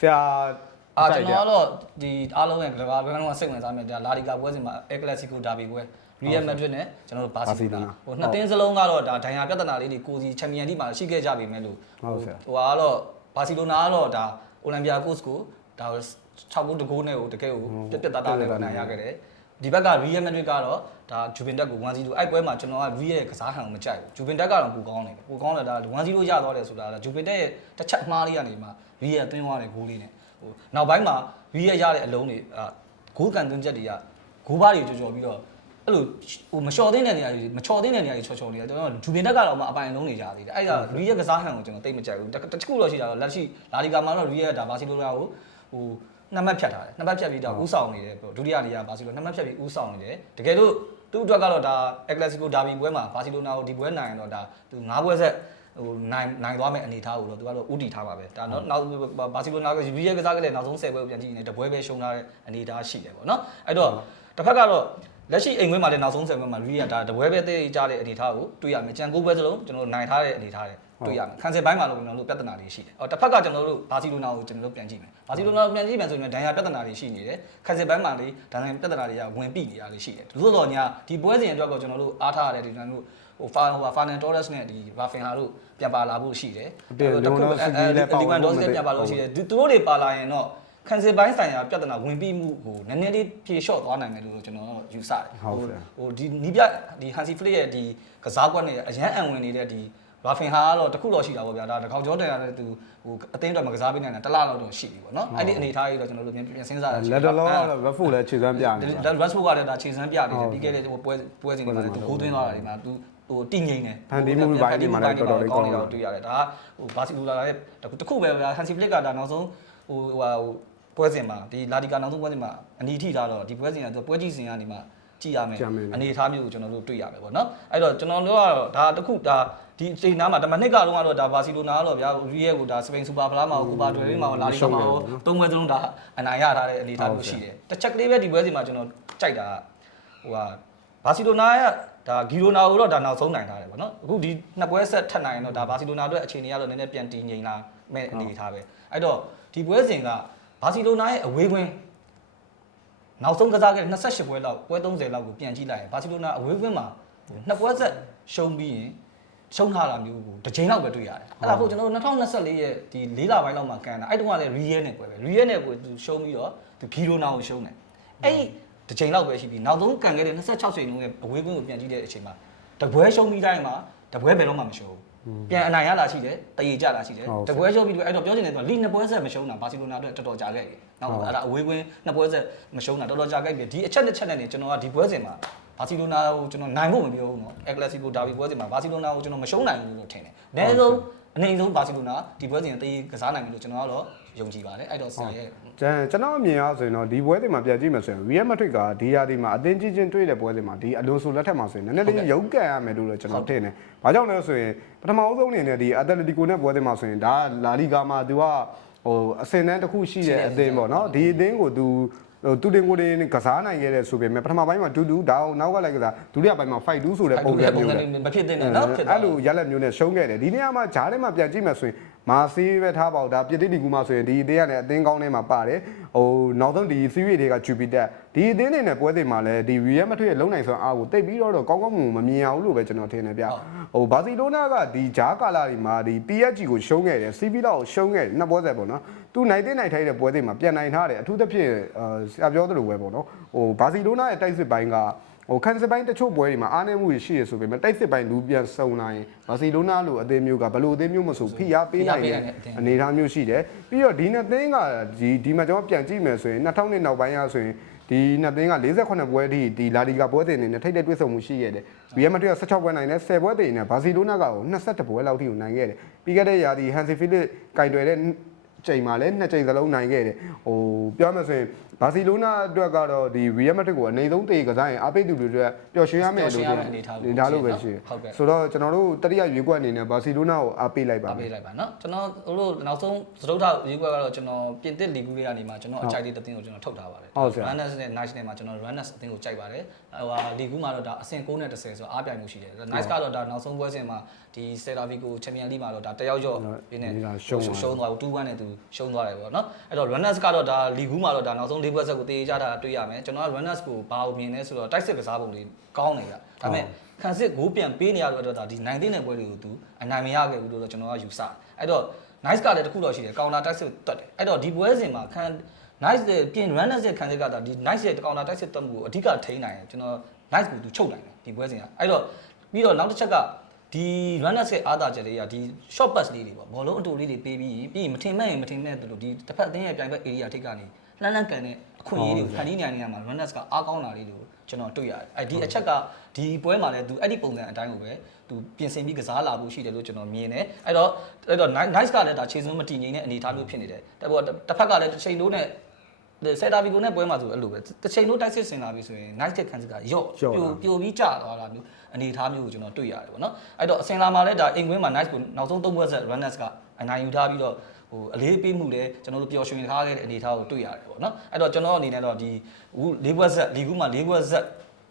ဆရာအာကျွန်တော်ကတော့ဒီအားလုံးရဲ့ကဘာဘယ်ကတော့စိတ်ဝင်စားမယ်ဒါလာဒီကာပွဲစဉ်မှာ El Clasico Derby ပွဲ Real Madrid နဲ့ကျွန်တော်တို့ဘာစီလိုနာဟိုနှစ်တင်းစလုံးကတော့ဒါဒိုင်ယာပြဿနာလေးတွေကိုစီချန်ပီယံလိမှာရှိခဲ့ကြပြီမဲ့လို့ဟိုကတော့ဘာစီလိုနာကတော့ဒါအိုလံပီယာကိုစ်ကိုဒါ6ဂိုးတကိုးနဲ့ဟိုတကယ်ကိုပြက်ပြက်သားသားနဲ့နိုင်ရခဲ့တယ် ဒီဘက်က Real Madrid ကတော့ဒါဂျူဗင်တက်ကို1-0အဲ့ပွဲမှာကျွန်တော်က Real ရဲ့ကစားဟန်ကိုမကြိုက်ဘူးဂျူဗင်တက်ကတော့ပူကောင်းတယ်ပူကောင်းတယ်ဒါ1-0ရသွားတယ်ဆိုတာဂျူဗင်တက်ရဲ့တစ်ချက်မှားလေးကနေမှ Real သွင်းသွားတယ်ဂိုးလေးနဲ့ဟိုနောက်ပိုင်းမှာ Real ရတဲ့အလုံးတွေအာဂိုးကန်သွင်းချက်တွေကဂိုးပါတွေကြော်ကြော်ပြီးတော့အဲ့လိုဟိုမလျှော်သေးတဲ့နေရာတွေမချော်သေးတဲ့နေရာတွေချော်ချော်လေးကျွန်တော်ဂျူဗင်တက်ကတော့မှအပိုင်လုံးနေကြသေးတယ်အဲ့ဒါ Real ကစားဟန်ကိုကျွန်တော်တိတ်မကြိုက်ဘူးတစ်ခုတော့ရှိတာတော့လက်ရှိလာလီဂါမှာတော့ Real ကဒါဘာစီလိုနာကိုဟို နှစ်မှတ်ဖြတ်ထားတယ်နှစ်မှတ်ဖြတ်ပြီးတော့ဥဆောင်နေတယ်ဒုတိယနေရာဘာစီလိုနှစ်မှတ်ဖြတ်ပြီးဥဆောင်နေတယ်တကယ်လို့သူ့အတွက်ကတော့ဒါ El Clasico Derby ပွဲမှာဘာစီလိုနာကိုဒီပွဲနိုင်ရင်တော့ဒါသူ၅ပွဲဆက်ဟိုနိုင်နိုင်သွားမယ့်အနေအထားကိုတော့သူကတော့ဥတီထားပါပဲဒါတော့နောက်ဘာစီလိုနာကယူရီရဲ့ကစားကလေးနောက်ဆုံး10ပွဲကိုပြန်ကြည့်ရင်တပွဲပဲရှုံးထားတဲ့အနေအထားရှိတယ်ပေါ့နော်အဲ့တော့တစ်ဖက်ကတော့လက်ရှိအိမ်ခွင်းမှာလည်းနောက်ဆုံး10ပွဲမှာရီယာဒါတပွဲပဲသိကြတဲ့အနေအထားကိုတွေ့ရမယ်ကြံ၉ပွဲစလုံးကျွန်တော်နိုင်ထားတဲ့အနေအထားတွေ တွေ့ရမယ်ခံစစ်ပိုင်းမှာတော့ကျွန်တော်တို့ပြဿနာတွေရှိတယ်အော်တစ်ဖက်ကကျွန်တော်တို့ဘာစီလိုနာကိုကျွန်တော်တို့ပြန်ကြည့်မယ်ဘာစီလိုနာကိုပြန်ကြည့်မယ်ဆိုရင်ဒဏ်ရာပြဿနာတွေရှိနေတယ်ခံစစ်ပိုင်းမှာလေဒဏ်ရာပြဿနာတွေကဝင်ပြီးနေတာတွေရှိတယ်သို့တော်ညာဒီပွဲစဉ်အတွက်ကိုကျွန်တော်တို့အားထားရတယ်ဒီကျွန်တော်တို့ဟိုဖာဟိုဖာနန်တိုရက်စ်နဲ့ဒီဘာဖင်ဟာတို့ပြန်ပါလာဖို့ရှိတယ်ဒီဝန်ဒေါစ်ပြန်ပါလို့ရှိတယ်သူတို့တွေပါလာရင်တော့ခံစစ်ပိုင်းဆိုင်ရာပြဿနာဝင်ပြီးမှုကိုနည်းနည်းလေးဖြေလျှော့သွားနိုင်မယ်လို့ကျွန်တော်ယူဆတယ်ဟိုဒီနီးပြဒီဟန်စီဖလစ်ရဲ့ဒီကစားကွက်နဲ့အရန်အံဝင်နေတဲ့ဒီ ဘာဖင်ဟာကတော့တခုတော့ရှိတာပေါ့ဗျာဒါတကောင်ကျော်တန်ရတဲ့သူဟိုအသိန်းတော်မကစားပေးနိုင်တာတစ်လလောက်တော့ရှိပြီပေါ့နော်အဲ့ဒီအနေထားကြီးတော့ကျွန်တော်တို့ပြန်ပြန်စဉ်းစားရလက်တော်လုံးကတော့ red foot လည်းခြေစမ်းပြနေဒါ Rashford ကလည်းဒါခြေစမ်းပြနေတယ်ပြီးခဲ့တဲ့ဟိုပွဲပွဲစဉ်တွေမှာလည်းသူဂိုးသွင်းသွားတာတွေမှာသူဟိုတိငိမ့်တယ်ဖန်တီးမှုပိုင်းဒီမှာလည်းတော်တော်လေးကောင်းနေတာတယ်တွေ့ရတယ်ဒါဟိုဘာစီလိုလာရဲ့တခုပဲဗျာဟန်စီဖလစ်ကဒါနောက်ဆုံးဟိုဟိုဟိုပွဲစဉ်မှာဒီလာဒီကာနောက်ဆုံးပွဲစဉ်မှာအနီထိထားတော့ဒီပွဲစဉ်ကသူပွဲကြည့်စဉ်ကနေမှကြည့်ရမယ်အနေအထားမျိုးကိုကျွန်တော်တို့တွေ့ရမယ်ပေါ့နော်အဲ့တော့ကျွန်တော်တို့ကတော့ဒါတခုဒါ ဒီအချိန်နားမှာဒါမှနှစ်ကလုံးကတော့ဒါဘာစီလိုနာကတော့ဗျာရီယဲကိုဒါစပိန်စူပါဖလားမှာကိုပါတွယ်လေးမှာလာလီကာမှာသုံးပွဲစလုံးဒါအနိုင်ရထားတဲ့အနေအထားမျိုးရှိတယ်တစ်ချက်ကလေးပဲဒီပွဲစဉ်မှာကျွန်တော်ကြိုက်တာဟိုဟာဘာစီလိုနာရဲ့ဒါဂီရိုနာကိုတော့ဒါနောက်ဆုံးနိုင်ထားတယ်ပေါ့နော်အခုဒီနှစ်ပွဲဆက်ထပ်နိုင်ရင်တော့ဒါဘာစီလိုနာအတွက်အခြေအနေကတော့နည်းနည်းပြန်တည်ငြိမ်လာမဲ့အနေအထားပဲအဲ့တော့ဒီပွဲစဉ်ကဘာစီလိုနာရဲ့အဝေးကွင်းနောက်ဆုံးကစားခဲ့တဲ့28ပွဲလောက်ပွဲ30လောက်ကိုပြန်ကြည့်လိုက်ရင်ဘာစီလိုနာအဝေးကွင်းမှာနှစ်ပွဲဆက်ရှုံးပြီးရင် ရှုံးထားတာမျိုးကိုတစ်ချိန်လောက်ပဲတွေ့ရတယ်အဲ့ဒါကိုကျွန်တော်တို့2024ရဲ့ဒီ၄လပိုင်းလောက်မှာကန်တာအဲ့တုန်းကလည်း real နဲ့ပွဲပဲ real နဲ့ကိုသူရှုံးပြီးတော့သူဂီရိုနာကိုရှုံးတယ်အဲ့ဒီတစ်ချိန်လောက်ပဲရှိပြီးနောက်ဆုံးကန်ခဲ့တဲ့26ချိန်လုံးရဲ့အဝေးကွင်းကိုပြန်ကြည့်တဲ့အချိန်မှာတပွဲရှုံးပြီးတိုင်းမှာတပွဲဘယ်တော့မှမရှုံးဘူးပြန်အနိုင်ရလာရှိတယ်တရေကြလာရှိတယ်တပွဲရှုံးပြီးတော့အဲ့တော့ပြောချင်တယ်ဆိုတော့လီနှစ်ပွဲဆက်မရှုံးတာဘာစီလိုနာအတွက်တော်တော်ကြာခဲ့ပြီနောက်အဲ့ဒါအဝေးကွင်းနှစ်ပွဲဆက်မရှုံးတာတော်တော်ကြာခဲ့ပြီဒီအချက်တစ်ချက်နဲ့နေကျွန်တော်ကဒီပွဲစဉ်မှာ ဘာစီလိုနာကိုကျွန်တော်နိုင်ဖို့မပြောဘူးနော်အက်ဂလက်စီကိုဒါဗီပွဲစဉ်မှာဘာစီလိုနာကိုကျွန်တော်မရှုံးနိုင်ဘူးလို့ထင်တယ်။အဲဆုံးအနေဆုံးဘာစီလိုနာဒီပွဲစဉ်တေးကစားနိုင်မယ်လို့ကျွန်တော်ကတော့ယုံကြည်ပါတယ်။အဲ့တော့ဆရာရဲ့ကျန်ကျွန်တော်အမြင်အားဆိုရင်တော့ဒီပွဲစဉ်မှာပြန်ကြည့်မယ်ဆိုရင် Real Madrid ကဒီရာဒီမှာအသင်းကြီးချင်းတွေ့တဲ့ပွဲစဉ်မှာဒီအလွန်ဆိုလက်ထက်မှာဆိုရင်နည်းနည်းလေးရုန်းကန်ရမယ်လို့တော့ကျွန်တော်ထင်တယ်။ဘာကြောင့်လဲဆိုရင်ပထမဆုံးအနေနဲ့ဒီ Atletico နဲ့ပွဲစဉ်မှာဆိုရင်ဒါ La Liga မှာသူက ဟိုအစင်တန်းတစ်ခုရှိတဲ့အသင်းပေါ့နော်။ဒီအသင်းကိုသူဟိုတူတင်ကိုတင်ကစားနိုင်ခဲ့တဲ့ဆိုပေမဲ့ပထမပိုင်းမှာတူတူဒါနောက်ကလည်းကစားဒုတိယပိုင်းမှာ fight 2ဆိုတဲ့ပုံစံမျိုးနဲ့မဖြစ်တဲ့နော်ဖြစ်အဲ့လိုရက်လက်မျိုးနဲ့ရှုံးခဲ့တယ်ဒီနေရာမှာဂျားထဲမှာပြန်ကြည့်မယ်ဆိုရင် မာစီးပဲထားပါတော့ဒါပြစ်တိတီကူမှာဆိုရင်ဒီအသင်းကလည်းအသင်းကောင်းထဲမှာပါတယ်ဟိုနောက်ဆုံးဒီ series တွေကဂျူပီတက်ဒီအသင်းတွေနဲ့ပွဲတွေမှာလည်းဒီ Real Madrid ရဲ့လုံနိုင်စွမ်းအားကိုတိတ်ပြီးတော့ကောင်းကောင်းမွန်မမြင်အောင်လို့ပဲကျွန်တော်ထင်တယ်ဗျဟိုဘာစီလိုနာကဒီဂျားကာလာတွေမှာဒီ PSG ကိုရှုံးခဲ့တယ် CB လောက်ကိုရှုံးခဲ့တယ်နှစ်ပွဲဆက်ပေါ့နော်သူနိုင်တဲ့နိုင်ထိုက်တဲ့ပွဲတွေမှာပြန်နိုင်ထားတယ်အထူးသဖြင့်ဆရာပြောသလိုပဲပေါ့နော်ဟိုဘာစီလိုနာရဲ့တိုက်စစ်ပိုင်းက ဟိုကန်စစ်ပိုင်းတချို့ပွဲတွေမှာအားနည်းမှုတွေရှိရဆိုပေမဲ့တိုက်စစ်ပိုင်းလူပြန်စုံလာရင်ဘာစီလိုနာလိုအသင်းမျိုးကဘလို့အသင်းမျိုးမဆိုဖိအားပေးနိုင်တဲ့အနေအထားမျိုးရှိတယ်ပြီးတော့ဒီနှစ်သင်းကဒီဒီမှာကျွန်တော်ပြန်ကြည့်မယ်ဆိုရင်2000နှစ်နောက်ပိုင်းရဆိုရင်ဒီနှစ်သင်းက48ပွဲအထိဒီလာဒီဂါပွဲတွေနဲ့ထိတ်တဲ့တွေ့ဆုံမှုရှိခဲ့တယ်။ Real Madrid က16ပွဲနိုင်တယ်10ပွဲတွေနဲ့ဘာစီလိုနာက21ပွဲလောက်ထိကိုနိုင်ခဲ့တယ်။ပြီးခဲ့တဲ့ရာသီ Hansi Flick ကင်တွယ်တဲ့ ချိန်မှာလည်းနှစ်ချိန်စလုံးနိုင်ခဲ့တယ်ဟိုပြောမယ်ဆိုရင်ဘာစီလိုနာအတွက်ကတော့ဒီ Real Madrid ကိုအနေဆုံးတေကစားရင်အပိတ်သူတွေအတွက်ပျော်ရွှင်ရမယ်လို့ဒီဒါလို့ပဲရှိတယ်ဆိုတော့ကျွန်တော်တို့တတိယရွေးကွက်အနေနဲ့ဘာစီလိုနာကိုအားပေးလိုက်ပါ အားပေးလိုက်ပါเนาะကျွန်တော်တို့နောက်ဆုံးသရုပ်ထရေးကွက်ကတော့ကျွန်တော်ပြင်သစ်လီဂူလေးကနေမှကျွန်တော်အကြိုက်တဲ့တင်းကိုကျွန်တော်ထုတ်ထားပါတယ် Runners နဲ့ Nice နဲ့မှာကျွန်တော် Runners အတင်းကိုကြိုက်ပါတယ်ဟိုဟာလီဂူမှာတော့ဒါအဆင့်9နဲ့10ဆိုတော့အားပြိုင်မှုရှိတယ် Nice ကတော့ဒါနောက်ဆုံးပွဲစဉ်မှာဒီ Celta Vigo Champions League မှာတော့ဒါတယောက်ကျော်ပြင်းနေရှုံးသွားဘူး2-1နဲ့သူ ရှုံးသွားတယ်ပေါ့နော်အဲ့တော့ runners ကတော့ဒါလီဂူးမှာတော့ဒါနောက်ဆုံး၄ဘွက်ဆက်ကိုတေးကြတာတွေ့ရမယ်ကျွန်တော်က runners ကိုဘာလို့မြင်လဲဆိုတော့တိုက်စစ်ကစားပုံလေးကောင်းနေတာဒါပေမဲ့ခန်းစစ်ကိုပြန်ပေးနေရတော့ဒါဒီနိုင်တဲ့နယ်ပွဲတွေကိုသူအနိုင်မရခဲ့ဘူးလို့တော့ကျွန်တော်ကယူဆတယ်အဲ့တော့ nice ကလည်းတစ်ခုတော့ရှိတယ် counter တိုက်စစ်တွတ်တယ်အဲ့တော့ဒီပွဲစဉ်မှာခန်း nice ရဲ့ပြင် runners ရဲ့ခံစစ်ကဒါဒီ nice ရဲ့ counter တိုက်စစ်တွတ်မှုကိုအဓိကထိန်းနိုင်တယ်ကျွန်တော် nice ကိုသူချုပ်နိုင်တယ်ဒီပွဲစဉ်ကအဲ့တော့ပြီးတော့နောက်တစ်ချက်က ဒီ runners ရဲ့အားသာချက်လေးကဒီ short pass လေးတွေပေါ့ဘောလုံးအတူလေးတွေပေးပြီးပြီးရင်မထင်မဲ့ရင်မထင်မဲ့တူလို့ဒီတစ်ဖက်အသင်းရဲ့ပြိုင်ဘက် area ထိပ်ကနေလှမ်းလှမ်းကန်တဲ့အခွင့်အရေးတွေကိုဖန်တီးနိုင်နေရမှာ runners ကအားကောင်းတာလေးတွေကိုကျွန်တော်တွေ့ရတယ်အဲ့ဒီအချက်ကဒီပွဲမှာလည်းသူအဲ့ဒီပုံစံအတိုင်းကိုပဲသူပြင်ဆင်ပြီးကစားလာဖို့ရှိတယ်လို့ကျွန်တော်မြင်တယ်အဲ့တော့အဲ့တော့ nice ကလည်းဒါခြေစွမ်းမတည်ငြိမ်တဲ့အနေအထားမျိုးဖြစ်နေတယ်တပေါ်တစ်ဖက်ကလည်းတစ်ချိန်လုံးနဲ့ ဆယ်တာဗီကိုနဲ့ပွဲမှာဆိုအဲ့လိုပဲတစ်ချိန်လုံးတိုက်စစ်ဆင်လာပြီဆိုရင် nice တဲ့ခံစစ်ကရော့ပြိုပြိုပြီးကျသွားတာမျိုးအနေအထားမျိုးကိုကျွန်တော်တွေ့ရတယ်ပေါ့နော်အဲ့တော့အစင်လာမှာလည်းဒါအိမ်ကွင်းမှာ nice ကိုနောက်ဆုံးသုံးပွဲဆက် runners ကအနိုင်ယူထားပြီးတော့ဟိုအလေးပေးမှုလည်းကျွန်တော်တို့ပျော်ရွှင်ထားခဲ့တဲ့အနေအထားကိုတွေ့ရတယ်ပေါ့နော်အဲ့တော့ကျွန်တော်အနေနဲ့တော့ဒီအခု၄ဘွက်ဆက်လီကူးမှာ၄ဘွက်ဆက်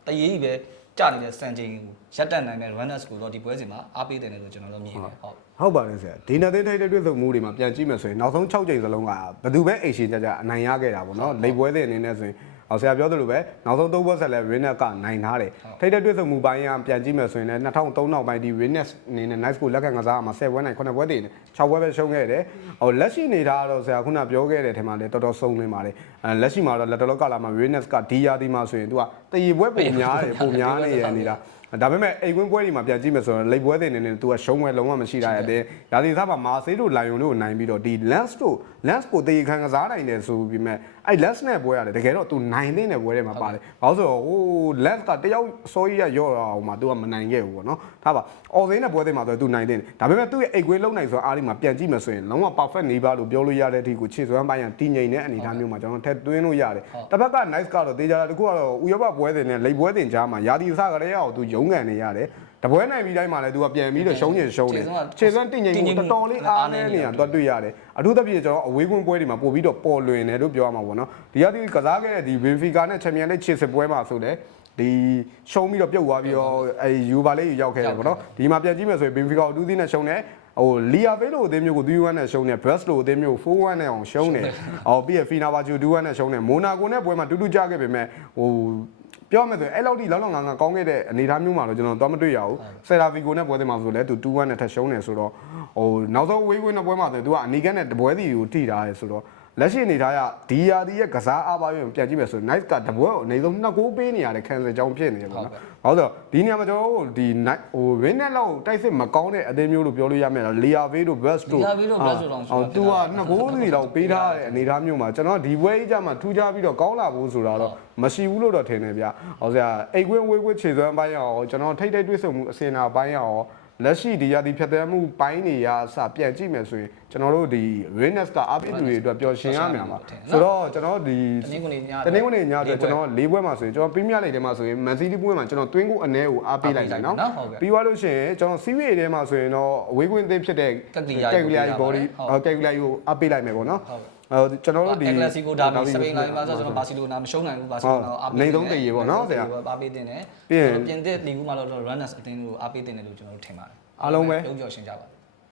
တရေကြီးပဲ ကြနေတဲ့စံချိန်ကိုရက်တက်နိုင်တဲ့ runners ကိုတော့ဒီပွဲစဉ်မှာအားပေးတယ်လို့ကျွန်တော်တို့မြင်တယ်ဟုတ်ဟုတ်ပါတယ်ဆရာဒီနှစ်သိန်းထိပ်တဲ့တွေ့ဆုံမှုတွေမှာပြန်ကြည့်မယ်ဆိုရင်နောက်ဆုံး6ချိန်စလုံးကဘယ်သူပဲအိမ်ရှင်ကြကြအနိုင်ရခဲ့တာပေါ့နော်လိပ်ပွဲတဲ့အနေနဲ့ဆိုရင်အောင် ဆရာပြောသလိုပဲနောက်ဆုံးသုံးဘွက်ဆက်လဲ winner ကနိုင်ထားတယ်ထိပ်တဲ့တွေ့ဆုံမှုပိုင်းကပြန်ကြည့်မယ်ဆိုရင်လည်း2003နောက်ပိုင်းဒီ winners အနေနဲ့ nice ကိုလက်ကင်ကစားမှာ10ပွဲနိုင်9ပွဲတည်နေ6ပွဲပဲရှုံးခဲ့တယ်ဟိုလက်ရှိနေထားတော့ဆရာခုနပြောခဲ့တဲ့ထဲမှာလည်းတော်တော်ဆုံးနေပါတယ်အဲလက်ရှိမှာတော့လက်တလောကလာမှာ winners ကဒီယာဒီမှာဆိုရင်သူကတည်ပွဲပုံများတယ်ပုံများနေရနေတာ ဒါပေမဲ့အိမ်ကွင်းပွဲတွေမှာပြန်ကြည့်မယ်ဆိုတော့လိပ်ပွဲတွေနေနေသူကရှုံးပွဲလုံးဝမရှိတာရဲ့အပြင်ရာသီစားမှာမာဆေးတို့လိုင်ယွန်တို့ကိုနိုင်ပြီးတော့ဒီ lens တို့ lens ကိုတေခံကစားနိုင်တယ်ဆိုပြီးမဲ့အဲ့ lens နဲ့ပွဲရတယ်တကယ်တော့သူနိုင်တဲ့ပွဲတွေမှာပါတယ်ဘာလို့ဆိုတော့ဟို lens ကတယောက်စောကြီးရရော့အောင်မှာသူကမနိုင်ခဲ့ဘူးပေါ့နော်ထားပါအော်စိမ်းတဲ့ပွဲတွေမှာဆိုသူနိုင်တယ်ဒါပေမဲ့သူ့ရဲ့အိမ်ကွင်းလုံးနိုင်ဆိုတော့အားဒီမှာပြန်ကြည့်မယ်ဆိုရင်လုံးဝ perfect နေပါလို့ပြောလို့ရတဲ့အထိကိုခြေစွမ်းပိုင်းရတည်ငြိမ်တဲ့အနေအထားမျိုးမှာကျွန်တော်ထက်သွင်းလို့ရတယ်တစ်ဖက်က nice ကတော့တေးကြတာတကူကတော့ဥရောပပွဲတွေနဲ့လိပ်ပွဲတင်ကြားမှာရာသီစားကလေးအောင်သူရုံးကန်နေရတယ်တပွဲနိုင်ပြီးတိုင်းမှာလည်း तू ကပြန်ပြီးတော့ရှုံးညင်ရှုံးတယ်ခြေစွမ်းတည်ငြိမ်မှုတော်တော်လေးအားနည်းနေတာတော့တွေ့ရတယ်အထူးသဖြင့်ကျွန်တော်အဝေးကွင်းပွဲတွေမှာပို့ပြီးတော့ပေါ်လွင်တယ်လို့ပြောရမှာပေါ့နော်ဒီကဒီကစားခဲ့တဲ့ဒီ Benfica နဲ့ Champions League ခြေစစ်ပွဲမှာဆိုလည်းဒီရှုံးပြီးတော့ပြုတ်သွားပြီးတော့အဲယူပါလေးရောက်ခဲ့တယ်ပေါ့နော်ဒီမှာပြန်ကြည့်မယ်ဆိုရင် Benfica ကို2-0နဲ့ရှုံးတယ်ဟိုလီယာဖေးလိုအသင်းမျိုးကို3-1နဲ့ရှုံးတယ် Brest လိုအသင်းမျိုးကို4-1နဲ့အောင်ရှုံးတယ်။အော်ပြီးရဖီနာဘာဂျူ2-1နဲ့ရှုံးတယ်။မိုနာကိုနဲ့ပွဲမှာတူတူကြခဲ့ပေမဲ့ဟို ပြောမယ်ဆိုရင်အဲ့လောက်ထိလောက်လောက်ငါငါကောင်းခဲ့တဲ့အနေအထားမျိုးမှာတော့ကျွန်တော်တော့မတွေ့ရဘူး။ဆယ်ရာဗီကိုနဲ့ပွဲတွေမှာဆိုလည်းသူ2-1နဲ့ထပ်ရှုံးတယ်ဆိုတော့ဟိုနောက်ဆုံးဝေးဝေးနဲ့ပွဲမှာဆိုသူကအနီကန်နဲ့တပွဲစီကိုထိထားတယ်ဆိုတော့ လက်ရှိအနေထားရဒီယာဒီရဲ့ကစားအားပါရင်ပြန်ကြည့်မယ်ဆိုရင် nice ကတပွဲကိုအနည်းဆုံးနှစ်ကိုးပေးနေရတဲ့ cancel ကြောင်းဖြစ်နေတယ်ပေါ့နော်။ဟုတ်ဆိုဒီနေရာမှာကျွန်တော်တို့ဒီ night ဟို win နဲ့လောက်တိုက်စစ်မကောင်းတဲ့အသင်းမျိုးလို့ပြောလို့ရမယ်။ Leia Vey တို့ Best တို့ Leia Vey တို့ Best တို့တောင်ဆိုဟုတ်သူကနှစ်ကိုးစီလောက်ပေးထားတဲ့အနေအထားမျိုးမှာကျွန်တော်ဒီပွဲကြီးကြမှာထူးခြားပြီးတော့ကောင်းလာဖို့ဆိုတာတော့မရှိဘူးလို့တော့ထင်တယ်ဗျ။ဟောဆရာအိတ်ကွင်းဝေးကွင်းခြေစွမ်းပိုင်းရောကျွန်တော်ထိတ်ထိတ်တွေးဆုံမှုအစင်နာပိုင်းရော လက်ရှိဒီရသည်ဖြတ်သန်းမှုပိုင်းနေရအစပြန်ကြည့်မယ်ဆိုရင်ကျွန်တော်တို့ဒီ Venus ကအပိတူတွေအတွက်ပျော်ရှင်ရမယ်ပါဆိုတော့ကျွန်တော်ဒီတနင်္ဂနွေညတနင်္ဂနွေညအတွက်ကျွန်တော်၄ပွဲမှာဆိုရင်ကျွန်တော်ပရီးမီးယားလိဂ်ထဲမှာဆိုရင်မန်စီးတီးပွဲမှာကျွန်တော်တွင်းကိုအ ਨੇ ကိုအားပေးလိုက်တယ်နော်ပြီးသွားလို့ရှိရင်ကျွန်တော်စီးဝေးထဲမှာဆိုရင်တော့အဝေးကွင်းအသင်းဖြစ်တဲ့ကက်ကလီယာကြီး body ကက်ကလီယာကြီးကိုအားပေးလိုက်မယ်ပေါ့နော်အဲ ကျွန်တော်တို့ဒီအက်ကလစီကိုဒါပြီးစပိန်လာမှာဆိုကျွန်တော်ဘာစီလိုနာမရှုံးနိုင်ဘူးဘာစီလိုနာအားပေးအားပေးတင်တယ်ပြင်သစ်လီဂူမှာတော့ runners အတင်းကိုအားပေးတင်တယ်လို့ကျွန်တော်တို့ထင်ပါတယ်ပြောပြောရှင်းကြပါ